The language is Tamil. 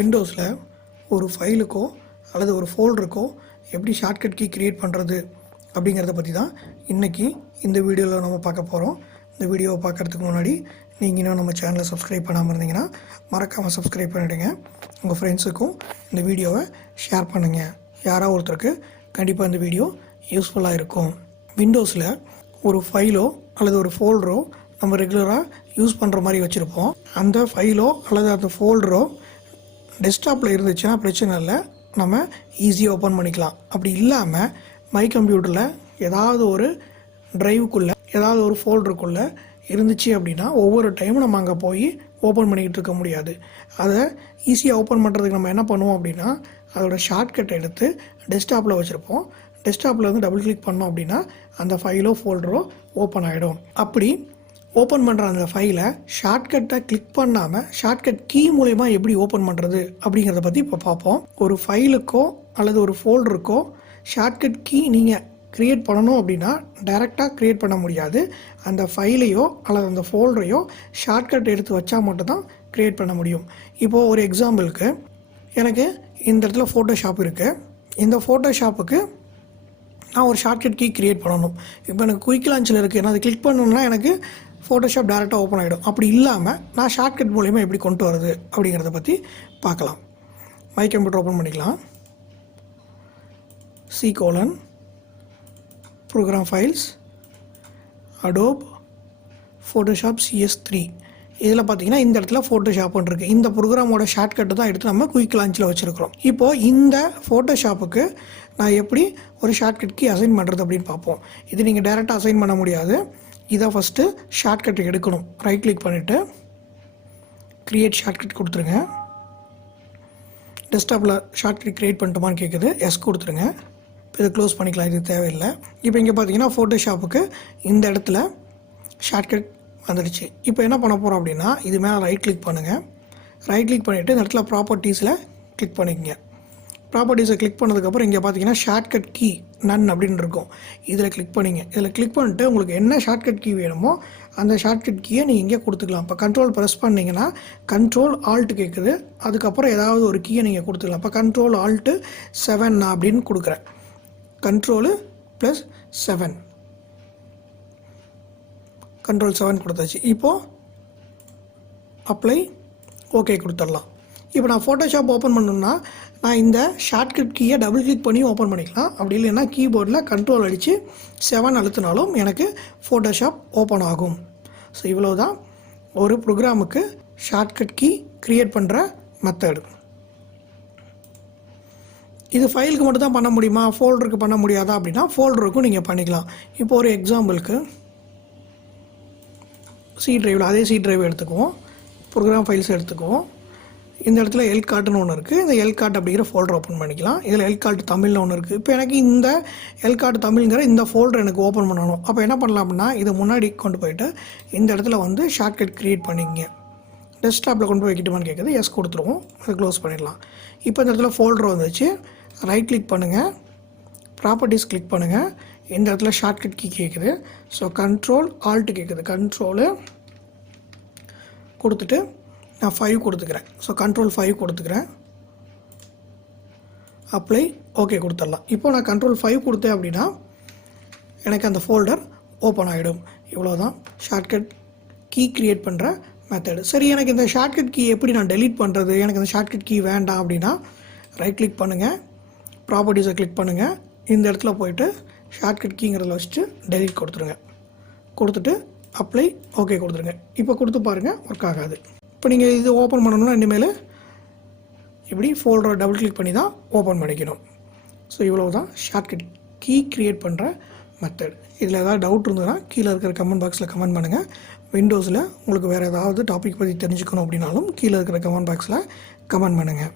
விண்டோஸில் ஒரு ஃபைலுக்கோ அல்லது ஒரு ஃபோல்டருக்கோ எப்படி ஷார்ட்கட் கீ க்ரியேட் பண்ணுறது அப்படிங்கிறத பற்றி தான் இன்றைக்கி இந்த வீடியோவில் நம்ம பார்க்க போகிறோம். இந்த வீடியோவை பார்க்குறதுக்கு முன்னாடி நீங்கள் இன்னும் நம்ம சேனலை சப்ஸ்கிரைப் பண்ணாமல் இருந்தீங்கன்னா மறக்காமல் சப்ஸ்கிரைப் பண்ணிவிடுங்க. உங்கள் ஃப்ரெண்ட்ஸுக்கும் இந்த வீடியோவை ஷேர் பண்ணுங்கள். யாராவது ஒருத்தருக்கு கண்டிப்பாக இந்த வீடியோ யூஸ்ஃபுல்லாக இருக்கும். விண்டோஸில் ஒரு ஃபைலோ அல்லது ஒரு ஃபோல்டரோ நம்ம ரெகுலராக யூஸ் பண்ணுற மாதிரி வச்சுருப்போம். அந்த ஃபைலோ அல்லது அந்த ஃபோல்டரோ டெஸ்க்டாப்பில் இருந்துச்சுன்னா பிரச்சனை இல்லை, நம்ம ஈஸியாக ஓப்பன் பண்ணிக்கலாம். அப்படி இல்லாமல் மை கம்ப்யூட்டரில் ஏதாவது ஒரு ட்ரைவுக்குள்ளே ஏதாவது ஒரு ஃபோல்டருக்குள்ளே இருந்துச்சு அப்படின்னா ஒவ்வொரு டைமும் நம்ம அங்கே போய் ஓப்பன் பண்ணிக்கிட்டு இருக்க முடியாது. அதை ஈஸியாக ஓப்பன் பண்ணுறதுக்கு நம்ம என்ன பண்ணுவோம் அப்படின்னா அதோட ஷார்ட்கட் எடுத்து டெஸ்க்டாப்பில் வச்சுருப்போம். டெஸ்க்டாப்பில் வந்து டபுள் கிளிக் பண்ணோம் அப்படின்னா அந்த ஃபைலோ ஃபோல்டரோ ஓப்பன் ஆகிடும். அப்படி ஓப்பன் பண்ணுற அந்த ஃபைலை ஷார்ட்கட்டை கிளிக் பண்ணாமல் ஷார்ட்கட் கீ மூலமா எப்படி ஓப்பன் பண்ணுறது அப்படிங்கிறத பற்றி இப்போ பார்ப்போம். ஒரு ஃபைலுக்கோ அல்லது ஒரு ஃபோல்டருக்கோ ஷார்ட்கட் கீ நீங்கள் க்ரியேட் பண்ணணும் அப்படின்னா டைரெக்டாக க்ரியேட் பண்ண முடியாது. அந்த ஃபைலையோ அல்லது அந்த ஃபோல்டரையோ ஷார்ட்கட் எடுத்து வச்சா மட்டும்தான் க்ரியேட் பண்ண முடியும். இப்போது ஒரு எக்ஸாம்பிளுக்கு எனக்கு இந்த இடத்துல ஃபோட்டோஷாப் இருக்குது. இந்த ஃபோட்டோஷாப்புக்கு நான் ஒரு ஷார்ட்கட் கீ க்ரியேட் பண்ணணும். இப்போ எனக்கு குயிக் லான்ச்சில் இருக்குது, நான் அதை கிளிக் பண்ணணுன்னா எனக்கு ஃபோட்டோஷாப் டேரெக்டாக ஓப்பன் ஆகிடும். அப்படி இல்லாமல் நான் ஷார்ட்கட் மூலிமா எப்படி கொண்டு வரது அப்படிங்கிறத பற்றி பார்க்கலாம். மை கம்ப்யூட்டர் ஓப்பன் பண்ணிக்கலாம். C:, program files, Adobe Photoshop CS3. இதில் பார்த்தீங்கன்னா இந்த இடத்துல ஃபோட்டோஷாப்னு இருக்குது. இந்த ப்ரோக்ராமோட ஷார்ட்கட்டு தான் எடுத்து நம்ம குயிக் லான்ச்சில் வச்சுருக்கிறோம். இப்போது இந்த ஃபோட்டோஷாப்புக்கு நான் எப்படி ஒரு ஷார்ட்கட் கீ அசைன் பண்ணுறது அப்படின்னு பார்ப்போம். இது நீங்கள் டைரெக்டாக அசைன் பண்ண முடியாது. இதை ஃபஸ்ட்டு ஷார்ட்கட் எடுக்கணும். ரைட் கிளிக் பண்ணிவிட்டு க்ரியேட் ஷார்ட்கட் கொடுத்துருங்க. டெஸ்க்டாப்பில் ஷார்ட்கட் க்ரியேட் பண்ணிட்டோமான்னு கேட்குது, எஸ் கொடுத்துருங்க. இதை க்ளோஸ் பண்ணிக்கலாம், இது தேவையில்லை. இப்போ இங்கே பார்த்தீங்கன்னா ஃபோட்டோஷாப்புக்கு இந்த இடத்துல ஷார்ட்கட் வந்துடுச்சு. இப்போ என்ன பண்ண போகிறோம் அப்படின்னா இது மேலே ரைட் கிளிக் பண்ணுங்கள். ரைட் கிளிக் பண்ணிவிட்டு இந்த இடத்துல ப்ராப்பர்ட்டிஸில் கிளிக் பண்ணிக்கங்க. ப்ராப்பர்ட்டிஸை கிளிக் பண்ணதுக்கப்புறம் இங்கே பார்த்தீங்கன்னா ஷார்ட்கட் கீ நன் அப்படின்னு இருக்கும். இதில் கிளிக் பண்ணிங்க. இதில் கிளிக் பண்ணிட்டு உங்களுக்கு என்ன ஷார்ட்கட் கீ வேணுமோ அந்த ஷார்ட்கட் கீயை நீங்கள் இங்கே கொடுத்துக்கலாம். இப்போ கண்ட்ரோல் ப்ரெஸ் பண்ணிங்கன்னா கண்ட்ரோல் ஆல்ட் கேட்குது. அதுக்கப்புறம் ஏதாவது ஒரு கீயை நீங்கள் கொடுத்துக்கலாம். இப்போ கண்ட்ரோல் ஆல்ட்டு 7 நான் அப்படின்னு கொடுக்குறேன். கண்ட்ரோலு +7 கண்ட்ரோல் 7 கொடுத்தாச்சு. இப்போது அப்ளை ஓகே கொடுத்துடலாம். இப்போ நான் ஃபோட்டோஷாப் ஓப்பன் பண்ணணுன்னா நான் இந்த ஷார்ட்கட் கீயை டபுள் கிளிக் பண்ணி ஓப்பன் பண்ணிக்கலாம். அப்படி இல்லைன்னா கீபோர்டில் கண்ட்ரோல் அடித்து 7 அழுத்தினாலும் எனக்கு ஃபோட்டோஷாப் ஓப்பன் ஆகும். ஸோ இவ்வளோ தான் ஒரு ப்ரோக்ராமுக்கு ஷார்ட்கட் கீ க்ரியேட் பண்ணுற மெத்தடு. இது ஃபைலுக்கு மட்டும் தான் பண்ண முடியுமா, ஃபோல்டருக்கு பண்ண முடியாதா அப்படின்னா ஃபோல்டருக்கும் நீங்கள் பண்ணிக்கலாம். இப்போ ஒரு எக்ஸாம்பிளுக்கு சி டிரைவில் அதே சி டிரைவ் எடுத்துக்குவோம். ப்ரோக்ராம் ஃபைல்ஸ் எடுத்துக்குவோம். இந்த இடத்துல எல்கார்ட்னு ஒன்று இருக்குது. இந்த எல்கார்ட் அப்படிங்கிற ஃபோல்டர் ஓப்பன் பண்ணிக்கலாம். இதில் எல்கார்ட் தமிழ்னு ஒன்று இருக்குது. இப்போ எனக்கு இந்த எல்கார்ட் தமிழ்ங்கிற இந்த ஃபோல்டர் எனக்கு ஓப்பன் பண்ணணும். அப்போ என்ன பண்ணலாம் அப்படின்னா இதை முன்னாடி கொண்டு போயிட்டு இந்த இடத்துல வந்து ஷார்ட்கட் க்ரியேட் பண்ணிங்க. டெஸ்க்டாப்பில் கொண்டு போய் வைக்கிட்டுமான்னு கேட்குது, எஸ் கொடுத்துருவோம். அதை க்ளோஸ் பண்ணிடலாம். இப்போ இந்த இடத்துல ஃபோல்டர் வந்துச்சு. ரைட் கிளிக் பண்ணுங்கள், ப்ராப்பர்ட்டிஸ் கிளிக் பண்ணுங்கள். இந்த இடத்துல ஷார்ட்கட் கீ கேட்குது. ஸோ கண்ட்ரோல் ஆல்ட்டு கேட்குது. கண்ட்ரோலு கொடுத்துட்டு நான் 5 கொடுத்துக்கிறேன். ஸோ கண்ட்ரோல் 5 கொடுத்துக்கிறேன். அப்ளை ஓகே கொடுத்துடலாம். இப்போ நான் கண்ட்ரோல் 5 கொடுத்தேன் அப்படின்னா எனக்கு அந்த ஃபோல்டர் ஓப்பன் ஆகிடும். இவ்வளோ தான் ஷார்ட்கட் கீ க்ரியேட் பண்ணுற மெத்தடு. சரி, எனக்கு இந்த ஷார்ட்கட் கீ எப்படி நான் டெலீட் பண்ணுறது, எனக்கு இந்த ஷார்ட்கட் கீ வேண்டாம் அப்படின்னா ரைட் கிளிக் பண்ணுங்கள், ப்ராப்பர்ட்டிஸை கிளிக் பண்ணுங்கள். இந்த இடத்துல போய்ட்டு ஷார்ட்கட் கீங்கிறத வச்சுட்டு டெலீட் கொடுத்துருங்க. கொடுத்துட்டு அப்ளை ஓகே கொடுத்துருங்க. இப்போ கொடுத்து பாருங்கள், ஒர்க் ஆகாது. இப்போ நீங்கள் இது ஓப்பன் பண்ணணும்னா இனிமேல் இப்படி ஃபோல்டரை டபுள் கிளிக் பண்ணி தான் ஓப்பன் பண்ணிக்கணும். ஸோ இவ்வளோ தான் ஷார்ட்கட் கீ க்ரியேட் பண்ணுற மெத்தட். இதில் ஏதாவது டவுட் இருந்ததுன்னா கீழே இருக்கிற கமெண்ட் பாக்ஸில் கமெண்ட் பண்ணுங்கள். விண்டோஸில் உங்களுக்கு வேறு ஏதாவது டாபிக் பற்றி தெரிஞ்சுக்கணும் அப்படின்னாலும் கீழே இருக்கிற கமெண்ட் பாக்ஸில் கமெண்ட் பண்ணுங்கள்.